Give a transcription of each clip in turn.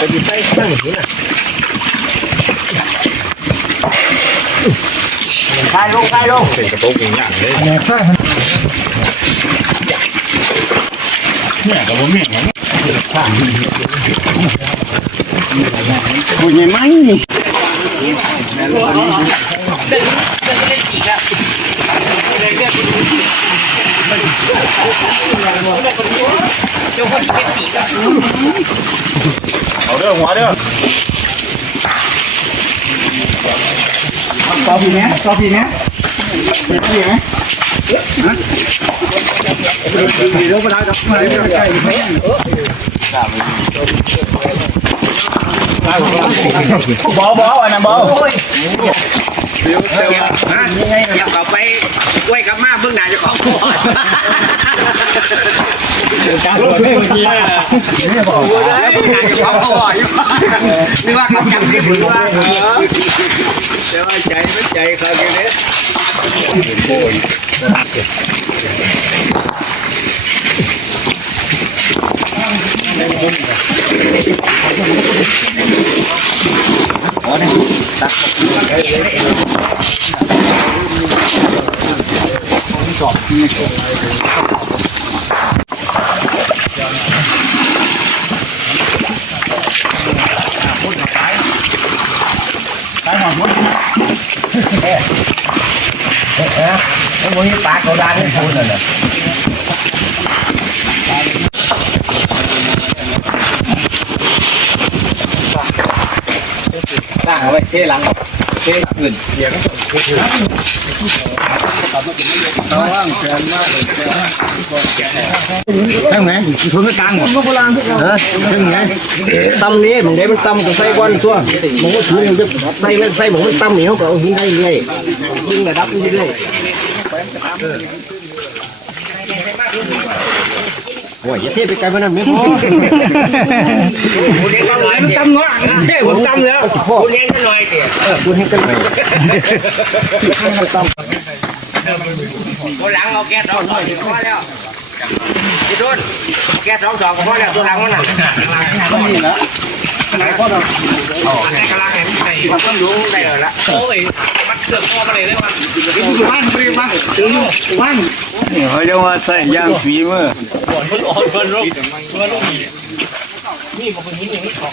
ไปดีไซน์ตั้งแบบนี้นะคลายลงคลายลงเป็นกระโปรงอย่างเลยแหนกซ่าเนี่ยกับผมเนี่ยมันบุญยังไงเอาเด้อหัวเด้อต่อพี่เนี้ยต่อพี่เนี้ยพี่เนี้ยดีแล้วก็ได้ครับไม่ได้ใกล้ไม่เบาเบาอันนั้นเบา เดี๋ยวเดี๋ยวเก็บกลับไปไว้กับมาเบื้องหน้าจะของพ่อการตรวจไม่เมื่อกี้นี่บอกว่าเบื้องหน้าจะของพ่อยู่นึกว่าเขาจำได้หรือว่าแต่ว่าใจไม่ใจเขาแค่นี้แล้วมึงปาก เขาดังให้พูดน่ะตั้งเอาไว้เท่หลังเท่ขึ้นเสียง ใช่ไหมทุนกลางหมดโบราณที่เราเออใช่ไหมตำนี้มันได้มันตำกับไส้ก้อนตัวมันก็ถือมันจะไส้มันไส้ผมมันตำเหนียวก็เอาหินได้เรื่อยยิงระดับเรื่อยโอ้ยอย่าเทไปไกลมันนั่นไม่พอคุณเองก็หน่อยมันตำเนาะเท่ผมตำแล้วคุณเองก็หน่อยเดี๋ยวคุณให้กันไปตำ ตัวหลังเอาแก๊สสองหน่อยพอแล้วพี่ต้นแก๊สสองสองพอแล้วตัวหลังมันน่ะไหนพ่อเราอันนี้กำลังเห็นใส่ต้องรู้ได้เลยละโอ้ยมันเสือกพ่อมาเลยได้มั้ยบ้านไปบ้านถึงบ้านเขาจะว่าใส่ย่างฝีมือก็ไหนของ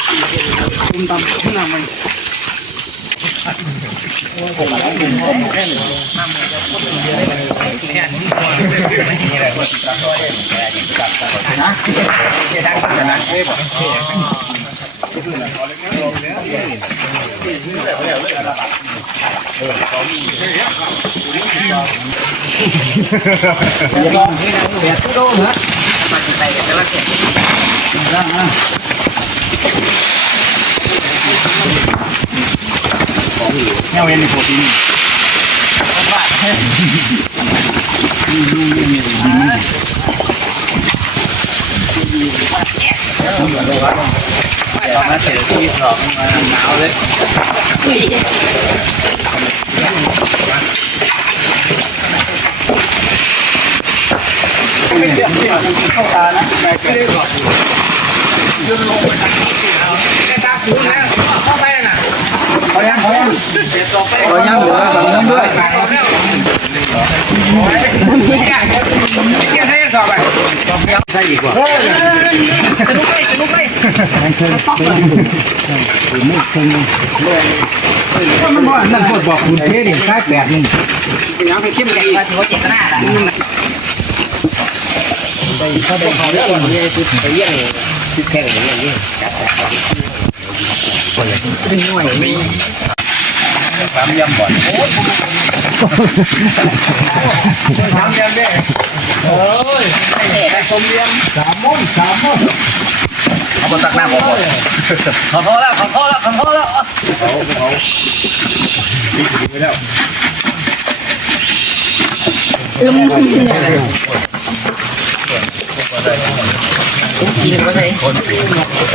เนี่ ยเว้นในโปรตีนตอนนั้นเสร็จที่สองมาหนาวเลยเข้าตานะไม่ได้หรอกยืนลงไปทางนี้แค่ ตาคูนะเข้าไปน่ะเขายังเขายังเดี๋ยวต่อไปเขายังเหลือฝั่งนั้นด้วยไม่แก่ไม่แก่ให้สอบไปใช่อีกว่าจะลุกไปจะลุกไปมันบอกนั่นพูดบอกคุณเทนี่ใช้แปดนี่ยังไปเข้มใจว่าถือว่าเจตนาละเขาได้เขาได้ก่อนเนี่ยคือไปเยี่ยงคือแข่งอย่างนี้ สามยำบ่อนสามยำเด้เอ้ยไอ้ต้มยำสามม้อนสามม้อนเอามาตักน้ำออกก่อนขอโทษแล้วขอโทษแล้วขอโทษแล้วเขาเขาปิดไปแล้ว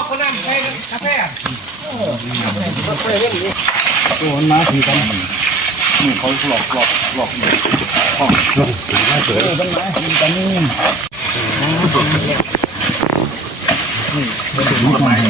าหนังแท้ไม่มีขายต่างหากแกงเนี่ยนะสามวิบาทมันปูมันแล้วหรอกมันก็ต้องหาทั้งที่เออเอาปูน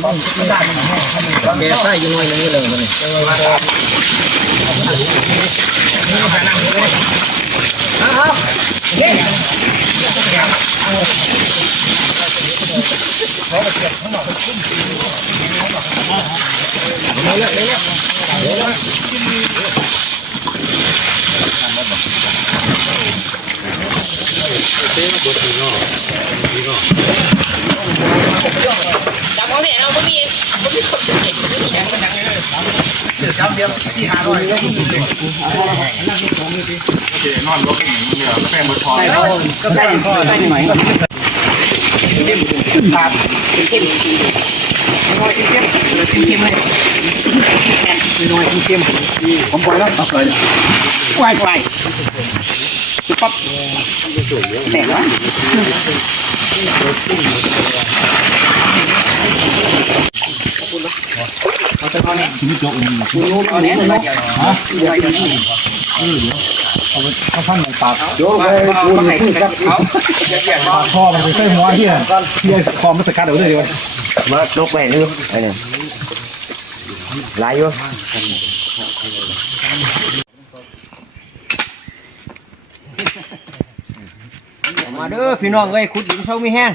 แล้วมีเบียนแกใส่ยังไงอย่างนี้เลยมันจับเขาเนี่ยเราไม่มีไม่มีคนเด็กแข็งมันดังเลย จำ เดียวที่หาหน่อยแล้วคุณเด็กนอนรถเนี่ยแป้งบดทองก็ได้ได้หน่อยเข้มขาดเข้มน้อยเข้มเข้มเลยน้อยเข้มผมปล่อยแล้วปล่อยควายควายปั๊บแตกวะโยกไปปูนขึ้นครับพ่อมันไปใส่หัวเฮียเฮียคอมมันสกัดเอาเลยดีวะมาลกไปนึงไอ้เนี่ยลายอยู่มาเด้อพี่น้องเอ้ยขุดดินเท่ามีแห้ง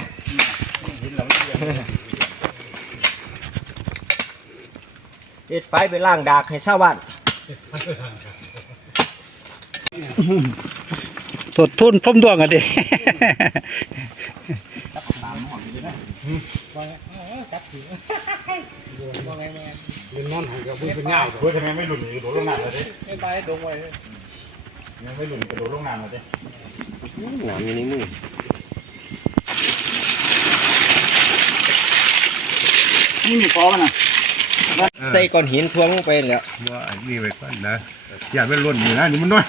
เจ็ดไฟไปล่างดากให้ชาวบ้านสดทุนพร้อมดวงกันดิเพื่อทำไมไม่หลุดหนีโดดลงน้ำเลยไม่ไปดงไว้ยังไม่หลุดกระโดดลงน้ำเลยหนามอยู่ในมือนี่มีพอมันอะ ใส่ก้อนหินทวงลงไปแล้วว่าอันนี้ไว้ก่อนนะอย่าไปล่นอยู่นะนี่มันน้อย